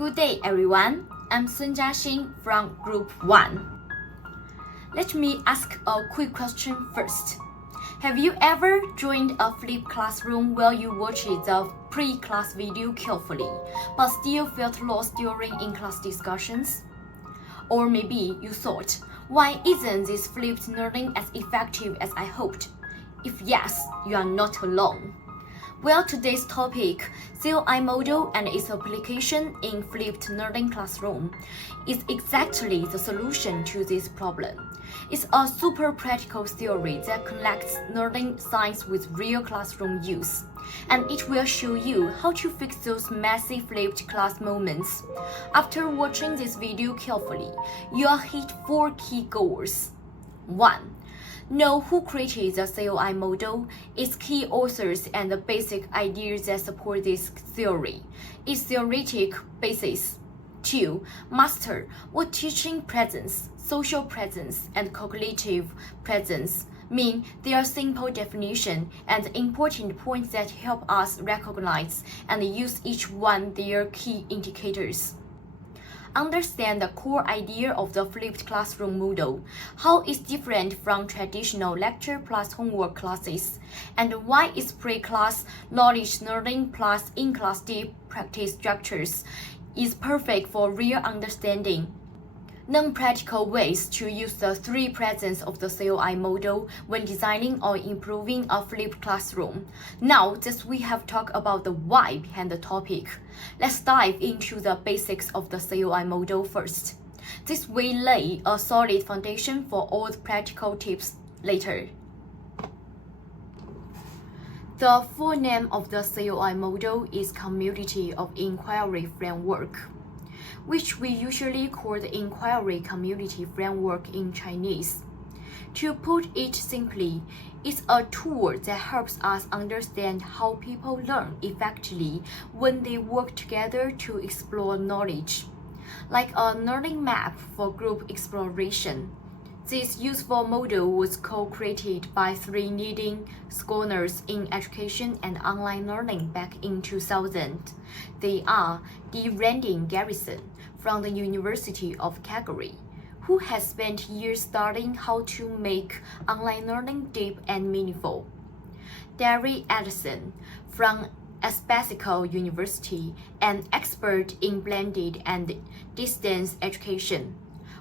Good day, everyone. I'm Sun Jiaxin from Group 1. Let me ask a quick question first. Have you ever joined a flipped classroom where you watched the pre-class video carefully, but still felt lost during in-class discussions? Or maybe you thought, why isn't this flipped learning as effective as I hoped? If yes, you are not alone. Well, today's topic, COI model and its application in flipped learning classroom, is exactly the solution to this problem. It's a super practical theory that connects learning science with real classroom use, and it will show you how to fix those messy flipped class moments. After watching this video carefully, you'll hit 4 key goals. 1. Know who created the COI model, its key authors, and the basic ideas that support this theory, its theoretic basis. 2. Master what teaching presence, social presence, and cognitive presence mean. Their simple definition and important points that help us recognize and use each one their key indicators. Understand the core idea of the flipped classroom model, how it's different from traditional lecture plus homework classes, and why its pre-class knowledge learning plus in-class deep practice structures is perfect for real understanding. Non-practical ways to use the 3 presence of the COI model when designing or improving a flipped classroom. Now that we have talked about the why behind the topic, let's dive into the basics of the COI model first. This will lay a solid foundation for all the practical tips later. The full name of the COI model is Community of Inquiry Framework, which we usually call the Inquiry Community Framework in Chinese. To put it simply, it's a tool that helps us understand how people learn effectively when they work together to explore knowledge, like a learning map for group exploration. This useful model was co-created by 3 leading scholars in education and online learning back in 2000. They are D. Randin Garrison from the University of Calgary, who has spent years studying how to make online learning deep and meaningful. Derry Edison from Aspasical University, an expert in blended and distance education.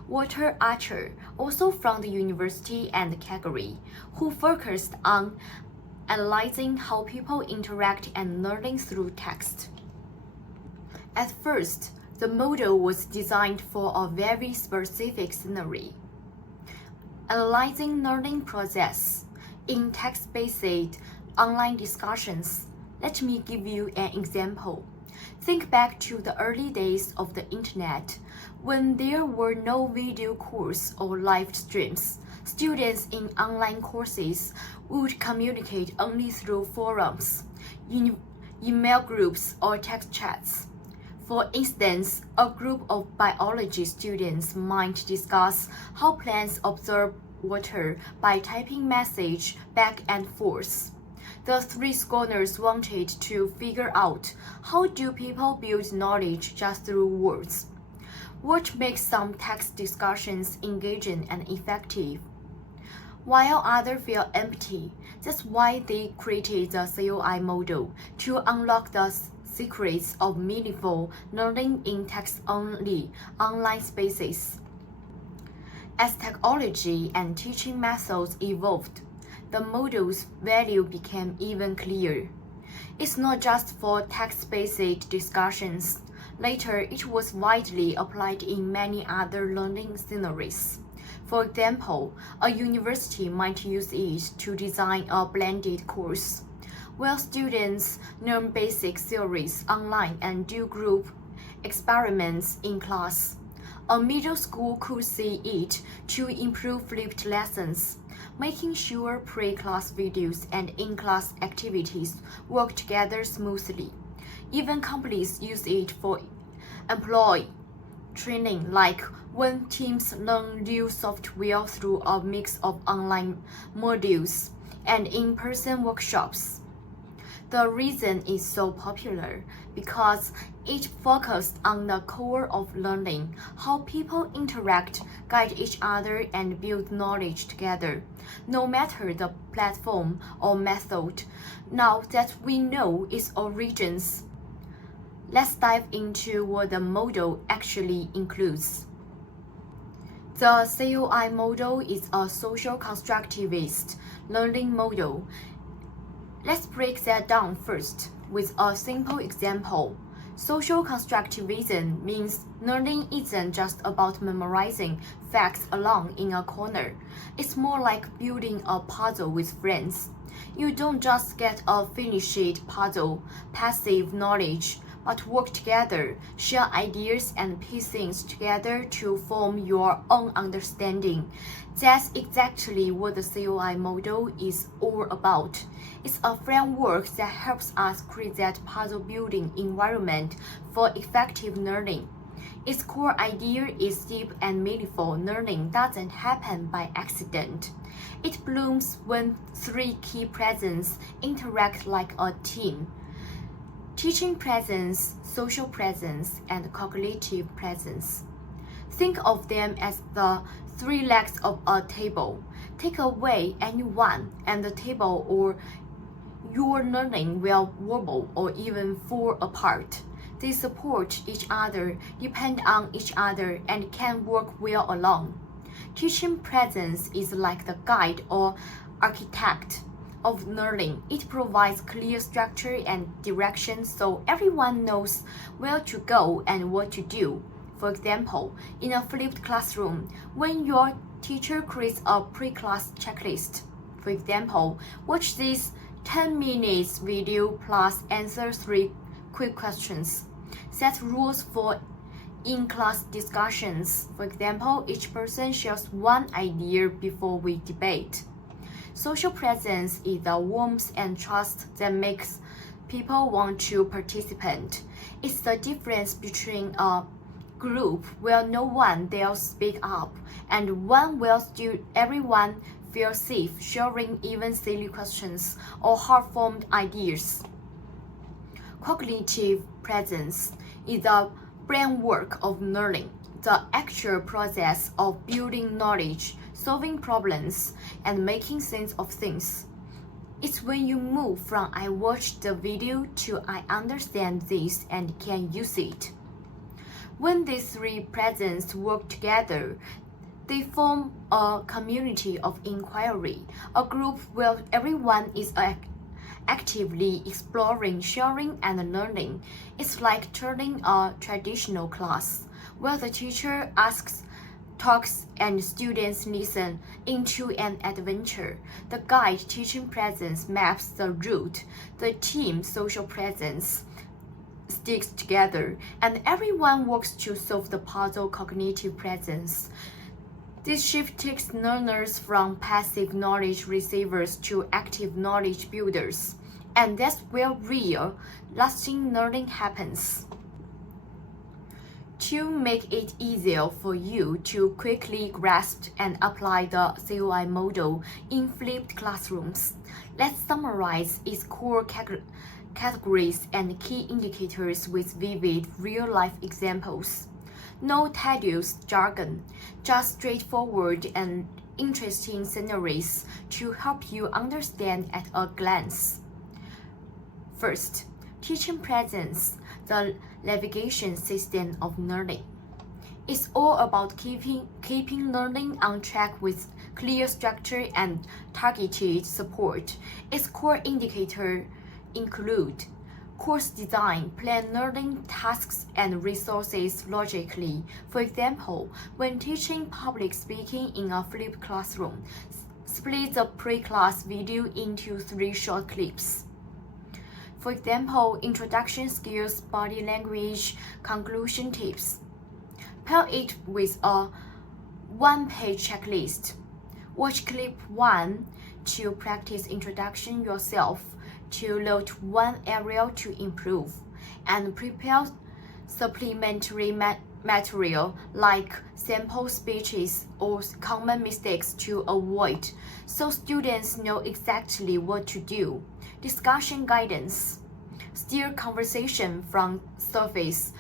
Walter Archer, also from the University and Calgary, who focused on analyzing how people interact and learning through text. At first, the model was designed for a very specific scenario, analyzing learning process in text-based online discussions. Let me give you an example. Think back to the early days of the internet, when there were no video calls or live streams. Students in online courses would communicate only through forums, email groups, or text chats. For instance, a group of biology students might discuss how plants absorb water by typing messages back and forth. The 3 scholars wanted to figure out, how do people build knowledge just through words? What makes some text discussions engaging and effective, while others feel empty? That's why they created the COI model, to unlock the secrets of meaningful learning in text-only online spaces. As technology and teaching methods evolved, the model's value became even clearer. It's not just for text-based discussions. Later, it was widely applied in many other learning scenarios. For example, a university might use it to design a blended course, where students learn basic theories online and do group experiments in class. A middle school could see it to improve flipped lessons, making sure pre-class videos and in-class activities work together smoothly. Even companies use it for employee training, like when teams learn new software through a mix of online modules and in-person workshops. The reason is so popular because it focused on the core of learning, how people interact, guide each other, and build knowledge together, no matter the platform or method. Now that we know its origins, let's dive into what the model actually includes. The COI model is a social constructivist learning model. Let's break that down first with a simple example. Social constructivism means learning isn't just about memorizing facts alone in a corner. It's more like building a puzzle with friends. You don't just get a finished puzzle, passive knowledge, but work together, share ideas, and piece things together to form your own understanding. That's exactly what the COI model is all about. It's a framework that helps us create that puzzle-building environment for effective learning. Its core idea is deep and meaningful learning doesn't happen by accident. It blooms when three key presence interact like a team: teaching presence, social presence, and cognitive presence. Think of them as the three legs of a table. Take away any one, and the table or your learning will wobble or even fall apart. They support each other, depend on each other, and can work well alone. Teaching presence is like the guide or architect of learning. It provides clear structure and direction so everyone knows where to go and what to do. For example, in a flipped classroom, when your teacher creates a pre-class checklist, for example, watch this 10 minutes video plus answer 3 quick questions. Set rules for in-class discussions. For example, each person shares one idea before we debate. Social presence is the warmth and trust that makes people want to participate. It's the difference between a group where no one dares speak up and one where everyone feels safe sharing even silly questions or hard-formed ideas. Cognitive presence is the brainwork of learning, the actual process of building knowledge, solving problems, and making sense of things. It's when you move from I watched the video to I understand this and can use it. When these three presents work together, they form a community of inquiry, a group where everyone is actively exploring, sharing, and learning. It's like turning a traditional class, where the teacher asks, talks, and students listen, into an adventure. The guide teaching presence maps the route, the team social presence sticks together, and everyone works to solve the puzzle cognitive presence. This shift takes learners from passive knowledge receivers to active knowledge builders, and that's where real, lasting learning happens. To make it easier for you to quickly grasp and apply the COI model in flipped classrooms, let's summarize its core categories and key indicators with vivid real-life examples. No tedious jargon, just straightforward and interesting scenarios to help you understand at a glance. First, teaching presence, the navigation system of learning. It's all about keeping learning on track with clear structure and targeted support. Its core indicators include course design, plan learning tasks and resources logically. For example, when teaching public speaking in a flipped classroom, split the pre-class video into 3 short clips. For example, introduction skills, body language, conclusion tips. Pair it with a one-page checklist. Watch clip 1 to practice introduction yourself, to note one area to improve, and prepare supplementary material like sample speeches or common mistakes to avoid, so students know exactly what to do. Discussion guidance. Steer conversation from surface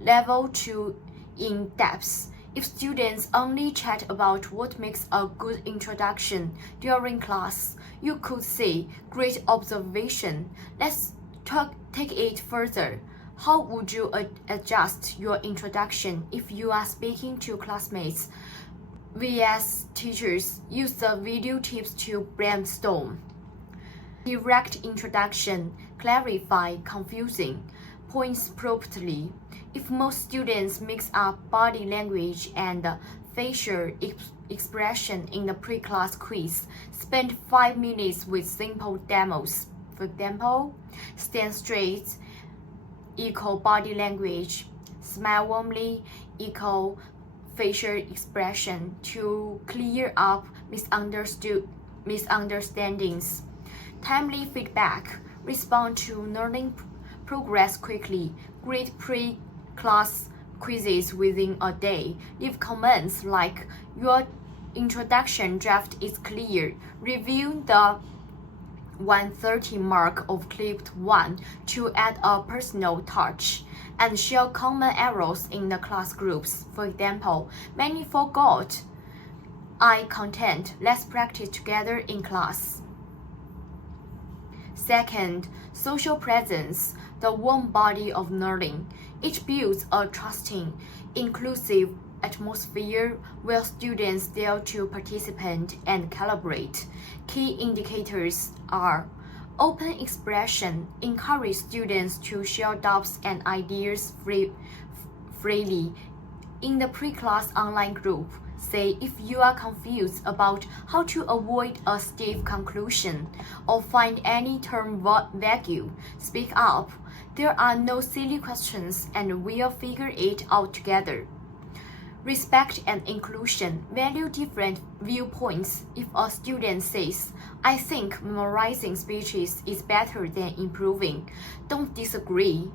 level to in-depth. If students only chat about what makes a good introduction during class, you could say, great observation. Let's take it further. How would you adjust your introduction if you are speaking to classmates? We as teachers use the video tips to brainstorm. Direct introduction. Clarify confusing points promptly. If most students mix up body language and facial expression in the pre-class quiz, spend 5 minutes with simple demos. For example, stand straight, equal body language, smile warmly, equal facial expression to clear up misunderstandings. Timely feedback. Respond to learning progress quickly. Grade pre-class quizzes within a day. Leave comments like your introduction draft is clear. Review the 130 mark of clip 1 to add a personal touch. And share common errors in the class groups. For example, many forgot eye contact. Let's practice together in class. Second, social presence, the warm body of learning. It builds a trusting, inclusive atmosphere where students dare to participate and collaborate. Key indicators are open expression. Encourage students to share doubts and ideas freely. In the pre-class online group, say if you are confused about how to avoid a stiff conclusion or find any term vague, speak up. There are no silly questions and we'll figure it out together. Respect and inclusion. Value different viewpoints. If a student says, I think memorizing speeches is better than improving, don't disagree.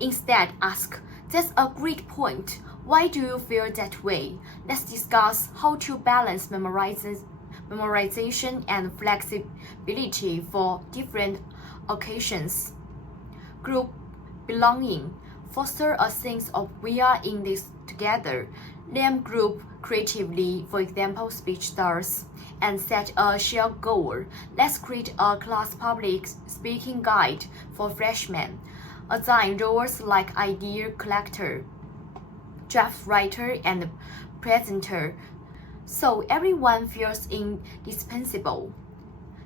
Instead, ask, that's a great point. Why do you feel that way? Let's discuss how to balance memorization and flexibility for different occasions. Group belonging. Foster a sense of we are in this together. Name group creatively, for example, speech stars, and set a shared goal. Let's create a class public speaking guide for freshmen. Assign roles like idea collector, draft writer, and presenter, so everyone feels indispensable.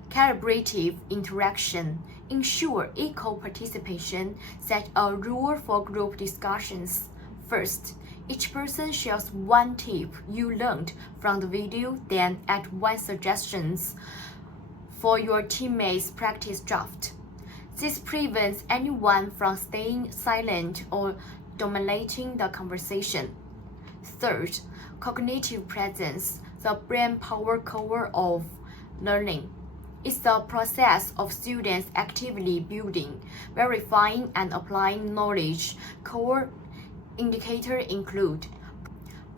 Collaborative interaction. Ensure equal participation. Set a rule for group discussions. First, each person shares one tip you learned from the video, then add one suggestions for your teammates' practice draft. This prevents anyone from staying silent or dominating the conversation. Third, cognitive presence, the brain power core of learning. It's the process of students actively building, verifying, and applying knowledge. Core indicators include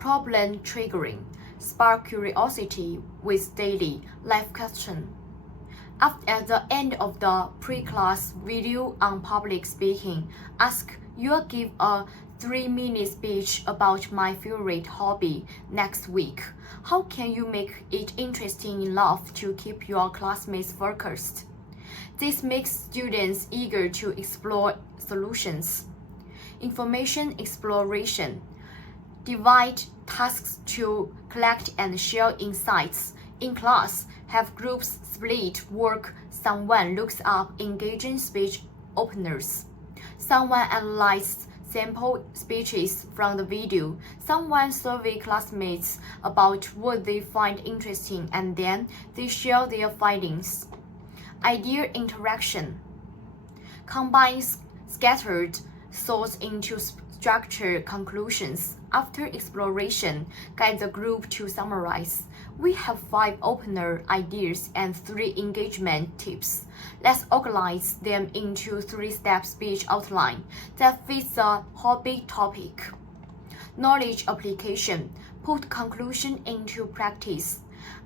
problem triggering, spark curiosity with daily life question. At the end of the pre-class video on public speaking, ask, you'll give a 3-minute speech about my favorite hobby next week. How can you make it interesting enough to keep your classmates focused? This makes students eager to explore solutions. Information exploration. Divide tasks to collect and share insights. In class, have groups split work. Someone looks up engaging speech openers. Someone analyzes sample speeches from the video. Someone survey classmates about what they find interesting, and then they share their findings. Idea interaction. Combine scattered thoughts into structured conclusions. After exploration, guide the group to summarize. We have 5 opener ideas and 3 engagement tips. Let's organize them into 3-step speech outline that fits the hobby topic. Knowledge application. Put conclusion into practice.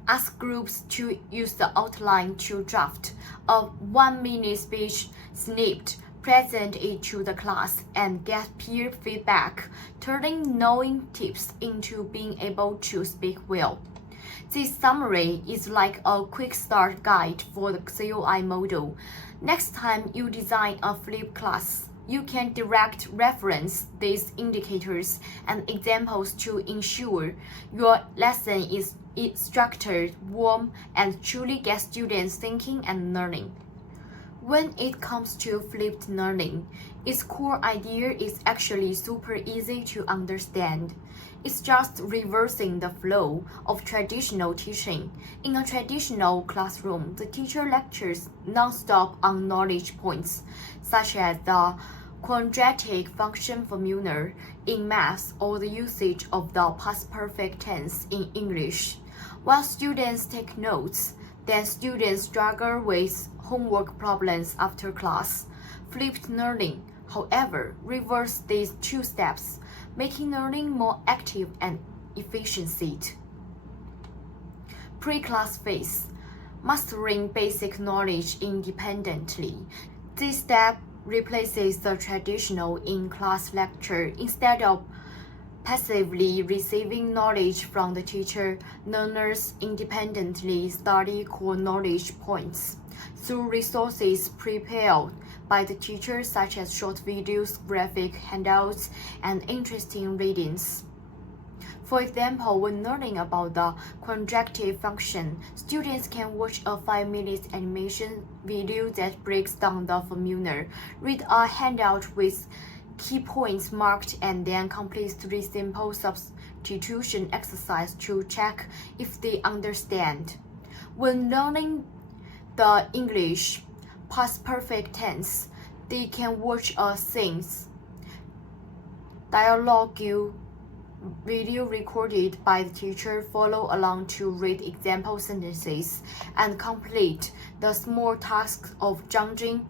Ask groups to use the outline to draft a 1-minute speech snippet, present it to the class, and get peer feedback, turning knowing tips into being able to speak well. This summary is like a quick start guide for the COI model. Next time you design a flipped class, you can direct reference these indicators and examples to ensure your lesson is structured, warm, and truly gets students thinking and learning. When it comes to flipped learning, its core idea is actually super easy to understand. It's just reversing the flow of traditional teaching. In a traditional classroom, the teacher lectures non-stop on knowledge points, such as the quadratic function formula in math or the usage of the past perfect tense in English. While students take notes, then students struggle with homework problems after class. Flipped learning, however, reverses these two steps, making learning more active and efficient. Pre-class phase, mastering basic knowledge independently. This step replaces the traditional in-class lecture. Instead of passively receiving knowledge from the teacher, learners independently study core knowledge points through resources prepared by the teacher, such as short videos, graphic handouts, and interesting readings. For example, when learning about the quadratic function, students can watch a 5-minute animation video that breaks down the formula, read a handout with key points marked, and then complete 3 simple substitution exercises to check if they understand. When learning the English past perfect tense, they can watch a scenes dialogue video recorded by the teacher, follow along to read example sentences, and complete the small task of judging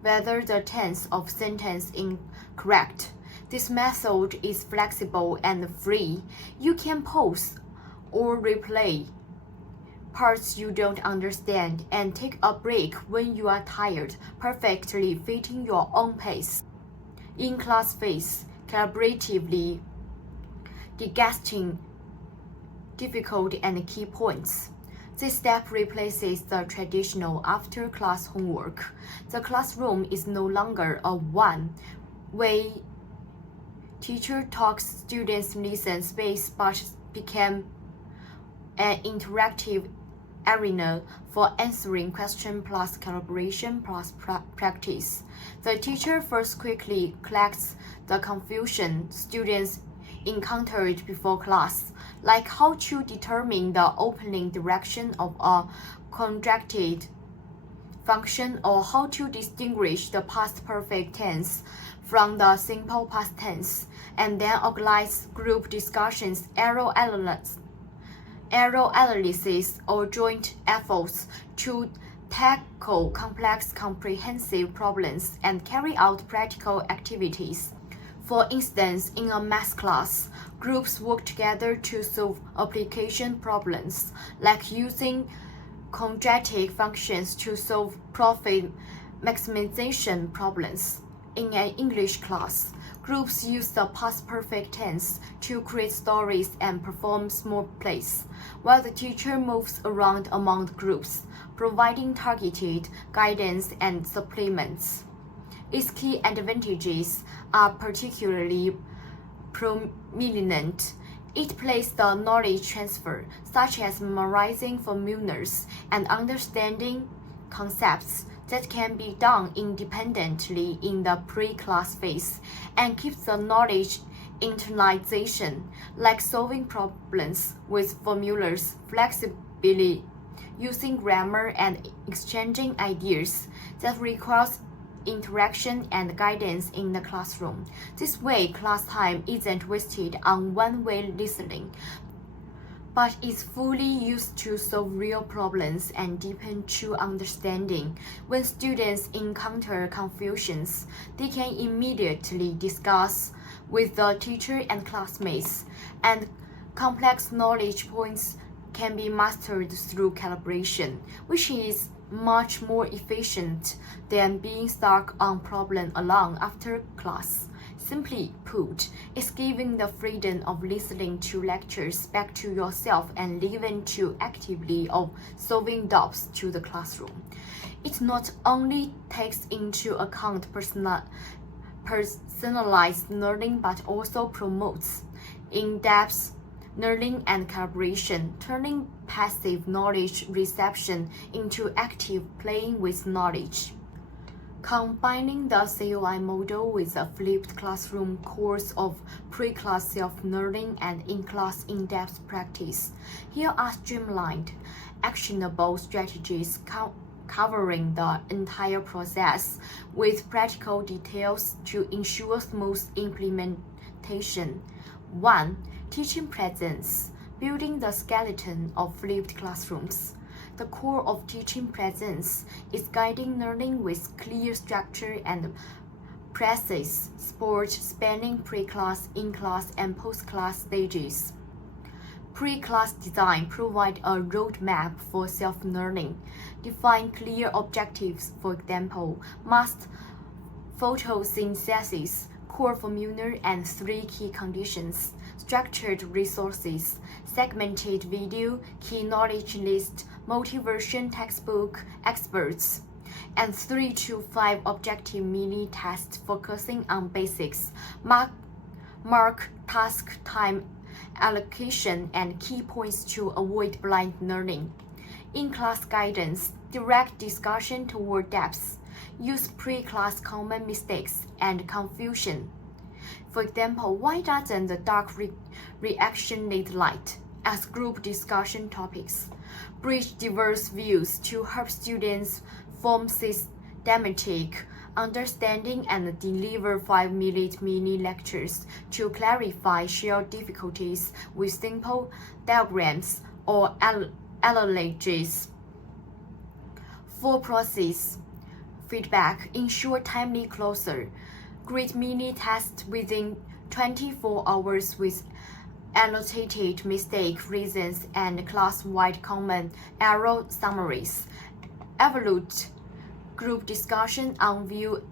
whether the tense of sentence is correct. This method is flexible and free. You can pause or replay parts you don't understand and take a break when you are tired, perfectly fitting your own pace. In class phase, collaboratively digesting difficult and key points. This step replaces the traditional after-class homework. The classroom is no longer a one-way teacher talks, students listen space, but became an interactive arena for answering questions plus collaboration plus practice. The teacher first quickly collects the confusion students encountered before class, like how to determine the opening direction of a quadratic function or how to distinguish the past perfect tense from the simple past tense, and then organize group discussions, error analysis, or joint efforts to tackle complex comprehensive problems and carry out practical activities. For instance, in a math class, groups work together to solve application problems, like using quadratic functions to solve profit maximization problems. In an English class, groups use the past perfect tense to create stories and perform small plays, while the teacher moves around among the groups, providing targeted guidance and supplements. Its key advantages are particularly prominent. It plays the knowledge transfer, such as memorizing formulas and understanding concepts, that can be done independently in the pre-class phase, and keeps the knowledge internalization, like solving problems with formulas, flexibly using grammar and exchanging ideas, that requires interaction and guidance in the classroom. This way, class time isn't wasted on one-way listening, but is fully used to solve real problems and deepen true understanding. When students encounter confusions, they can immediately discuss with the teacher and classmates, and complex knowledge points can be mastered through calibration, which is much more efficient than being stuck on problem alone after class. Simply put, it's giving the freedom of listening to lectures back to yourself and leaving to actively of solving doubts to the classroom. It not only takes into account personalized learning but also promotes in-depth learning and collaboration, turning passive knowledge reception into active playing with knowledge. Combining the COI model with a flipped classroom course of pre-class self-learning and in-class in-depth practice, here are streamlined, actionable strategies covering the entire process with practical details to ensure smooth implementation. 1. Teaching presence, building the skeleton of flipped classrooms. The core of teaching presence is guiding learning with clear structure and precise support spanning pre-class, in-class, and post-class stages. Pre-class design provides a roadmap for self-learning. Define clear objectives, for example, must photosynthesis, core formula, and 3 key conditions. Structured resources, segmented video, key knowledge list, multi-version textbook, experts, and 3 to 5 objective mini tests focusing on basics, mark task time allocation, and key points to avoid blind learning. In-class guidance, direct discussion toward depths, use pre-class common mistakes and confusion. For example, why doesn't the dark reaction need light? As group discussion topics. Bridge diverse views to help students form systematic understanding and deliver 5-minute mini lectures to clarify shared difficulties with simple diagrams or analogies. 4. Process feedback, ensure timely closure. Grade mini tests within 24 hours with annotated mistake reasons and class-wide common error summaries. Evaluate group discussion on view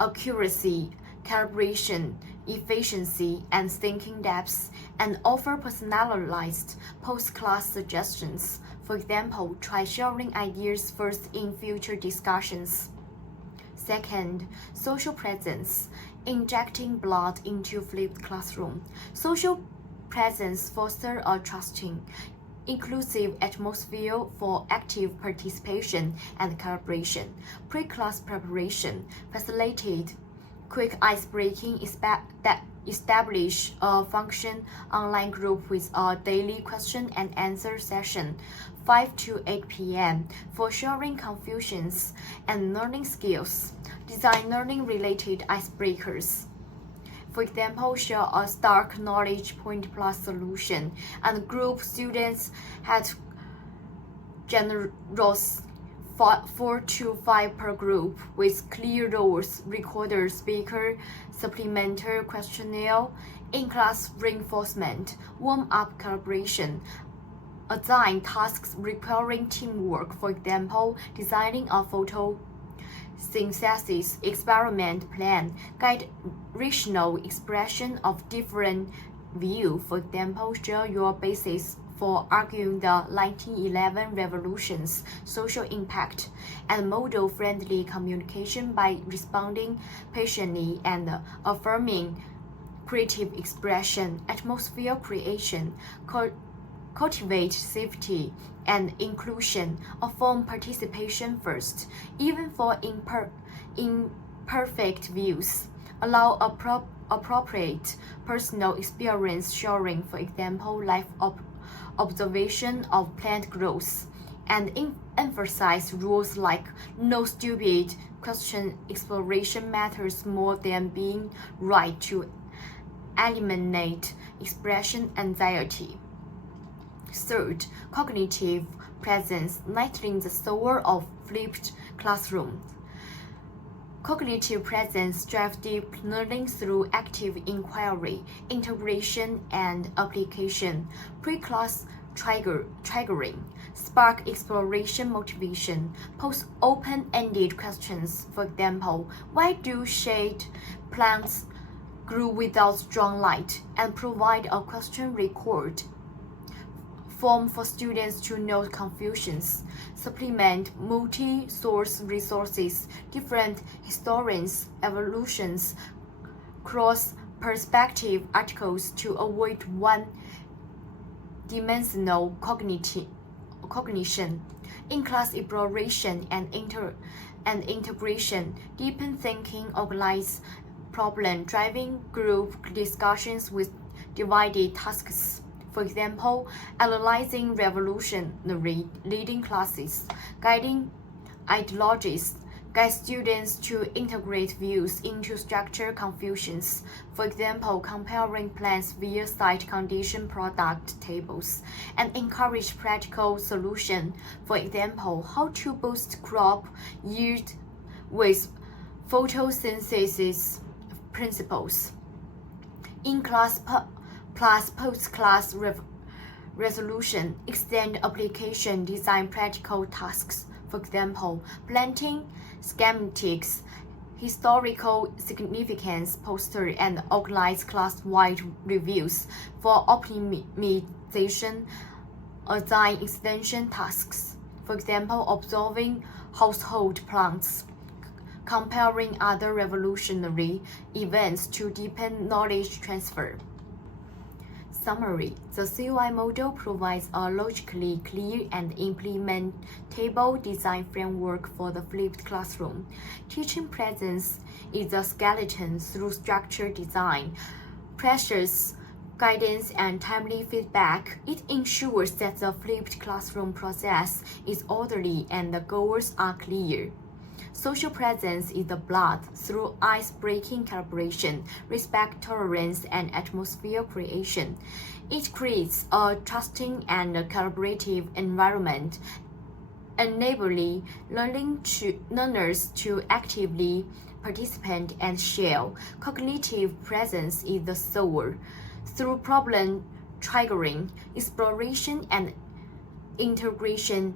accuracy, calibration, efficiency, and thinking depth, and offer personalized post-class suggestions. For example, try sharing ideas first in future discussions. 2. Social presence, injecting blood into flipped classroom. Social presence fosters a trusting, inclusive atmosphere for active participation and collaboration. Pre-class preparation, facilitate quick ice-breaking, establish a function online group with a daily question and answer session, 5 to 8 p.m. for sharing confusions and learning skills. Design learning-related icebreakers. For example, share a Stark Knowledge Point Plus solution, and group students had generous 4 to 5 per group with clear roles, recorder, speaker, supplemental questionnaire, in-class reinforcement, warm-up collaboration, assign tasks requiring teamwork, for example, designing a photosynthesis experiment plan, guide rational expression of different views, for example, share your basis for arguing the 1911 revolution's social impact, and model-friendly communication by responding patiently and affirming creative expression, atmosphere creation, cultivate safety and inclusion, affirm participation first, even for imperfect views, allow appropriate personal experience sharing, for example, life observation of plant growth, and emphasize rules like no stupid question. Exploration matters more than being right to eliminate expression anxiety. 3. Cognitive presence, lightening the soul of flipped classrooms. Cognitive presence drives deep learning through active inquiry, integration, and application. Pre-class triggering, spark exploration motivation, pose open-ended questions. For example, why do shade plants grow without strong light? And provide a question record form for students to note confusions. Supplement multi-source resources, different historians, evolutions, cross-perspective articles to avoid one-dimensional cognition. In-class exploration and integration, deepen thinking, organize problem-driving group discussions with divided tasks. For example, analyzing revolutionary leading classes, guiding ideologies, guide students to integrate views into structure confusions. For example, comparing plants via site condition product tables, and encourage practical solution. For example, how to boost crop yield with photosynthesis principles. In-class plus post-class resolution, extend application, design practical tasks. For example, planting schematics, historical significance poster, and organize class-wide reviews for optimization, assign extension tasks. For example, observing household plants, comparing other revolutionary events to deepen knowledge transfer. Summary: the COI model provides a logically clear and implementable design framework for the flipped classroom. Teaching presence is the skeleton through structured design, precious guidance, and timely feedback. It ensures that the flipped classroom process is orderly and the goals are clear. Social presence is the blood through ice-breaking collaboration, respect, tolerance, and atmosphere creation. It creates a trusting and collaborative environment, enabling learners to actively participate and share. Cognitive presence is the soul. Through problem triggering, exploration, and integration,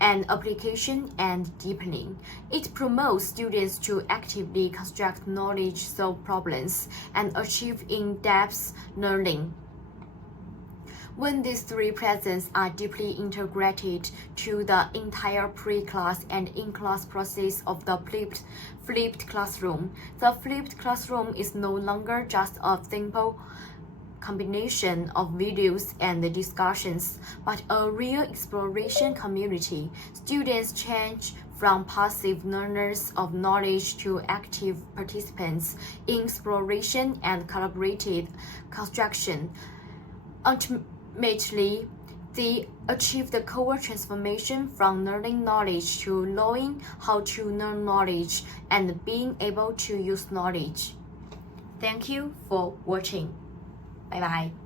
and application and deepening. It promotes students to actively construct knowledge, solve problems, and achieve in-depth learning. When these three presents are deeply integrated to the entire pre-class and in-class process of the flipped classroom, the flipped classroom is no longer just a simple combination of videos and discussions, but a real exploration community. Students change from passive learners of knowledge to active participants in exploration and collaborative construction. Ultimately, they achieve the core transformation from learning knowledge to knowing how to learn knowledge and being able to use knowledge. Thank you for watching. Bye bye.